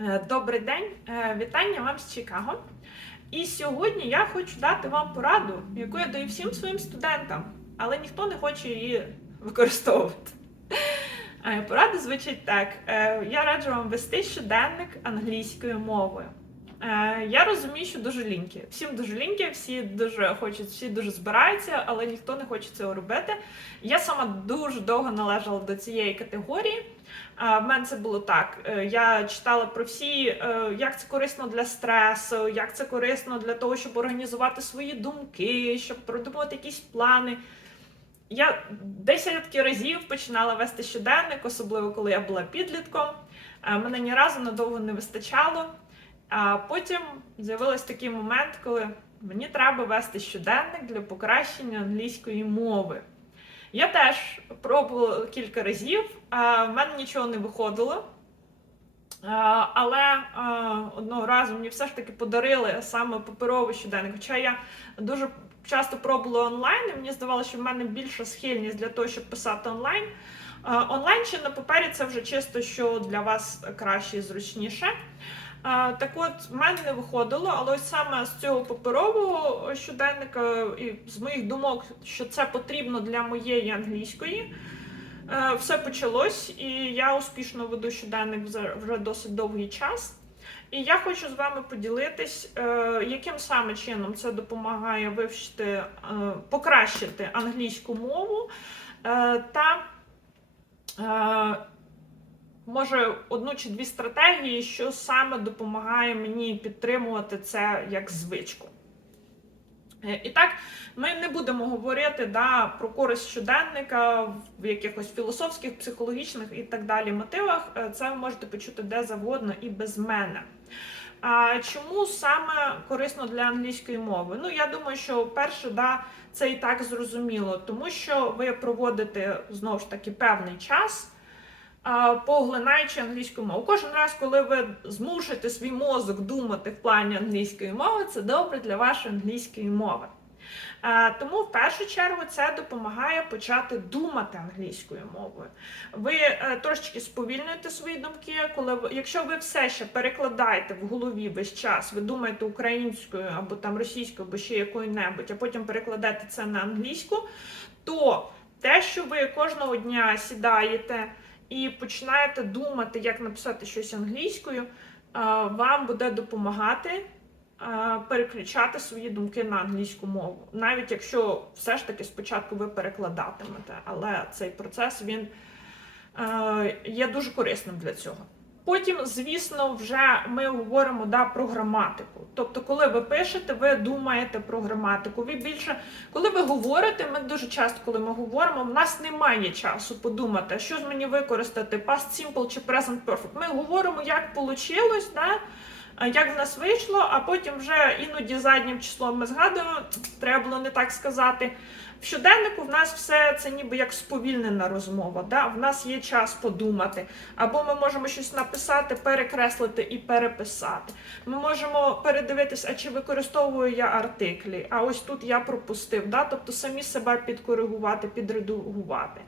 Е, Добрий день, Е, вітання вам з Чикаго. І сьогодні я хочу дати вам пораду, яку я даю всім своїм студентам, але ніхто не хоче її використовувати. Е, Порада звучить так: я раджу вам вести щоденник англійською мовою. Я розумію, що дуже лінькі. Всім дуже лінькі, всі дуже хочуть, всі дуже збираються, але ніхто не хоче цього робити. Я сама дуже довго належала до цієї категорії. В мене це було так. Е, Я читала про всі, е, як це корисно для стресу, як це корисно для того, щоб організувати свої думки, щоб продумувати якісь плани. Я десятки разів починала вести щоденник, особливо коли я була підлітком. Е, Мене ні разу надовго не вистачало. А потім з'явився такий момент, коли мені треба вести щоденник для покращення англійської мови. Я теж пробувала кілька разів, в мене нічого не виходило. Але одного разу мені все ж таки подарили саме паперовий щоденник. Хоча я дуже часто пробувала онлайн, і мені здавалося, що в мене більша схильність для того, щоб писати онлайн. Онлайн чи на папері це вже чисто, що для вас краще і зручніше. Так от, в мене не виходило, але ось саме з цього паперового щоденника і з моїх думок, що це потрібно для моєї англійської. Е, Все почалось, і я успішно веду щоденник вже досить довгий час. І я хочу з вами поділитись, е, яким саме чином це допомагає вивчити, е, покращити англійську мову та може одну чи дві стратегії, що саме допомагає мені підтримувати це як звичку. Е, І так, ми не будемо говорити да, про користь щоденника в якихось філософських, психологічних і так далі мотивах. Е, Це ви можете почути де завгодно і без мене. А чому саме корисно для англійської мови? Ну, я думаю, що перше, да, це і так зрозуміло, тому що ви проводите знову ж таки певний час. Поглинаючи англійську мову. Кожен раз, коли ви змушуєте свій мозок думати в плані англійської мови, це добре для вашої англійської мови. Тому в першу чергу це допомагає почати думати англійською мовою. Ви е, трошечки сповільнюєте свої думки, коли якщо ви все ще перекладаєте в голові весь час, ви думаєте українською або там російською, або ще якою-небудь, а потім перекладаєте це на англійську, то те, що ви кожного дня сідаєте і починаєте думати, як написати щось англійською, вам буде допомагати переключати свої думки на англійську мову, навіть якщо все ж таки спочатку ви перекладатимете, але цей процес він є дуже корисним для цього. Потім, звісно, вже ми говоримо да, про граматику. Тобто, коли ви пишете, ви думаєте про граматику. Ви більше, коли ви говорите, ми дуже часто, коли ми говоримо, в нас немає часу подумати, що ж мені використати, past simple чи present perfect. Ми говоримо, як вийшло, да? А як в нас вийшло, а потім вже іноді заднім числом ми згадуємо, треба було не так сказати. В щоденнику в нас все це ніби як сповільнена розмова. Да? В нас є час подумати. Або ми можемо щось написати, перекреслити і переписати. Ми можемо передивитися, а чи використовую я артиклі, а ось тут я пропустив. Да? Тобто самі себе підкоригувати, підредагувати.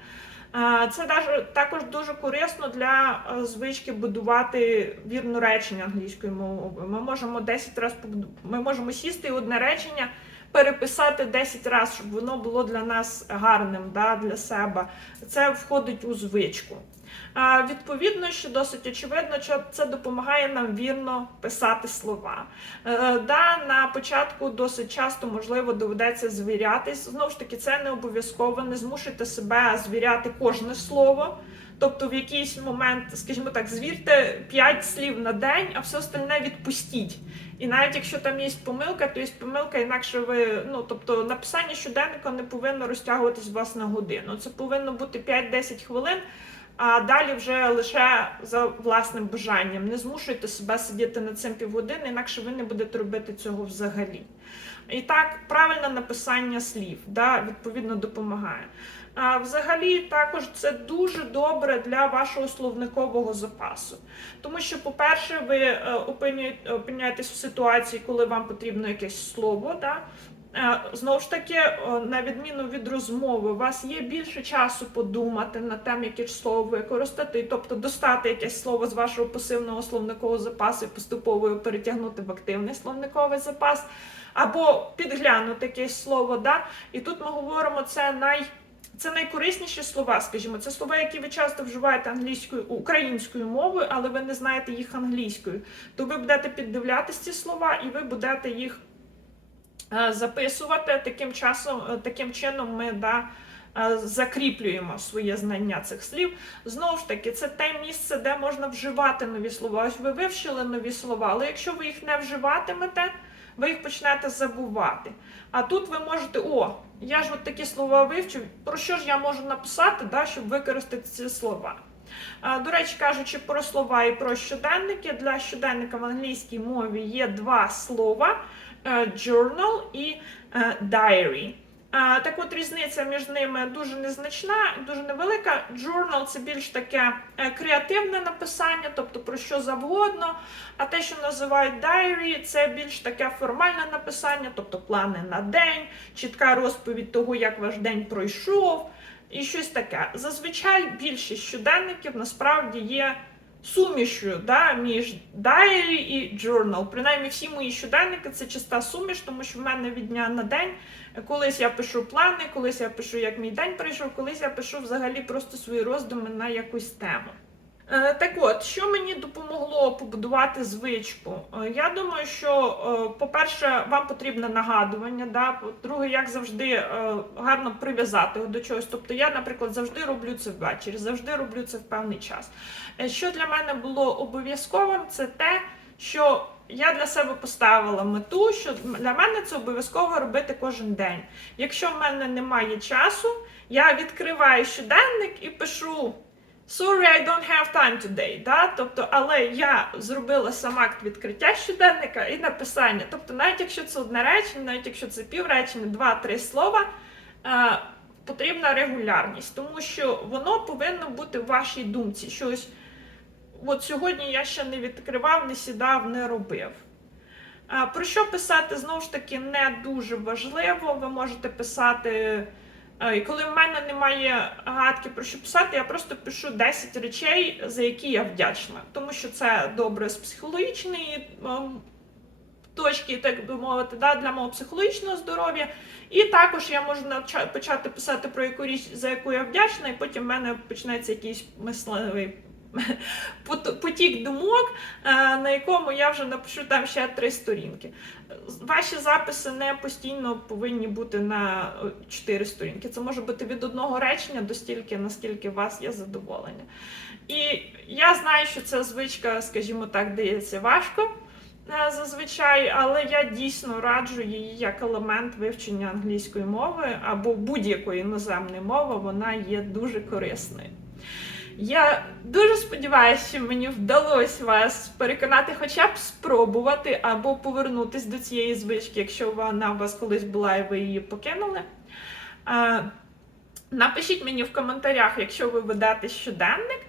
Це також дуже корисно для е, звички будувати вірну речення англійською мовою. Ми можемо 10 разів ми можемо сісти і одне речення переписати 10 разів, щоб воно було для нас гарним, да, для себе. Це входить у звичку. Відповідно, що досить очевидно, що це допомагає нам вірно писати слова. Е, да, на початку досить часто, можливо, доведеться звірятись. Знову ж таки, це не обов'язково, не змушуйте себе звіряти кожне слово. Тобто, в якийсь момент, скажімо так, звірте 5 слів на день, а все остальне відпустіть. І навіть якщо там є помилка, то є помилка, інакше ви, ну тобто, написання щоденника не повинно розтягуватись вас на годину. Це повинно бути 5-10 хвилин. А далі вже лише за власним бажанням. Не змушуйте себе сидіти над цим півгодини, інакше ви не будете робити цього взагалі. І так, правильне написання слів да, відповідно допомагає. А взагалі, також це дуже добре для вашого словникового запасу. Тому що, по-перше, ви е, опиняєтесь в ситуації, коли вам потрібно якесь слово. Да? Е, знову ж таки, на відміну від розмови, у вас є більше часу подумати над тим, яке слово використати, тобто достати якесь слово з вашого пасивного словникового запасу і поступово його перетягнути в активний словниковий запас, або підглянути якесь слово. Да? І тут ми говоримо, це най. Це найкорисніші слова, скажімо, це слова, які ви часто вживаєте англійською українською мовою, але ви не знаєте їх англійською. То ви будете піддивлятися ці слова, і ви будете їх записувати. Таким часом, е, таким чином, ми да, е, закріплюємо своє знання цих слів. Знову ж таки, це те місце, де можна вживати нові слова. Ось ви вивчили нові слова, але якщо ви їх не вживатимете, ви їх почнете забувати. А тут ви можете, о, я ж от такі слова вивчив, про що ж я можу написати, да, щоб використати ці слова. До речі, кажучи про слова і про щоденники, для щоденника в англійській мові є два слова: е, journal і е, diary. Так от різниця між ними дуже незначна, дуже невелика. Journal це більш таке е, креативне написання, тобто про що завгодно. А те, що називають diary, це більш таке формальне написання, тобто плани на день, чітка розповідь того, як ваш день пройшов, і щось таке. Зазвичай більшість щоденників насправді є сумішю да, між diary і journal. Принаймні всі мої щоденники це чиста суміш, тому що в мене від дня на день. Колись я пишу плани, колись я пишу, як мій день пройшов, колись я пишу взагалі просто свої роздуми на якусь тему. Е, Так от, що мені допомогло побудувати звичку? Е, Я думаю, що, е, по-перше, вам потрібне нагадування. Да? По-друге, як завжди гарно прив'язати його до чогось. Тобто я, наприклад, завжди роблю це ввечері, завжди роблю це в певний час. Що для мене було обов'язковим, це те, що я для себе поставила мету, що для мене це обов'язково робити кожен день. Якщо в мене немає часу, я відкриваю щоденник і пишу. Sorry, I don't have time today. Да? Тобто, але я зробила сам акт відкриття щоденника і написання. Тобто, навіть якщо це одне речення, навіть якщо це півречення, два-три слова, е, потрібна регулярність, тому що воно повинно бути в вашій думці. Що ось от сьогодні я ще не відкривав, не сідав, не робив. А, Про що писати знову ж таки не дуже важливо. Ви можете писати. Е, І коли в мене немає гадки про що писати, я просто пишу 10 речей, за які я вдячна. Тому що це добре з психологічної ем, точки, так би мовити, да, для мого психологічного здоров'я. І також я можу почати писати про яку річ, за яку я вдячна, і потім в мене почнеться якийсь мисливий потік думок, е, на якому я вже напишу там ще три сторінки. Ваші записи не постійно повинні бути на е, чотири сторінки. Це може бути від одного речення до стільки, наскільки у вас є задоволення. І я знаю, що ця звичка, скажімо так, дається важко. е, Зазвичай, але я дійсно раджу її як елемент вивчення англійської мови або будь-якої іноземної мови, вона є дуже корисною. Я дуже сподіваюся, що мені вдалося вас переконати, хоча б спробувати або повернутися до цієї звички, якщо вона у вас колись була і ви її покинули. Е, Напишіть мені в коментарях, якщо ви ведете щоденник,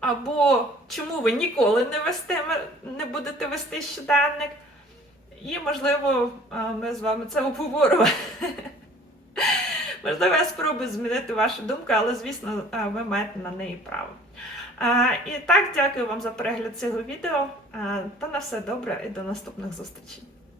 або чому ви ніколи не, вестиме, не будете вести щоденник. І, можливо, е, ми з вами це обговоримо. Можливо, я спробую змінити вашу думку, але, звісно, е, ви маєте на неї право. Е, І так, дякую вам за перегляд цього відео. Е, Та на все добре і до наступних зустрічей.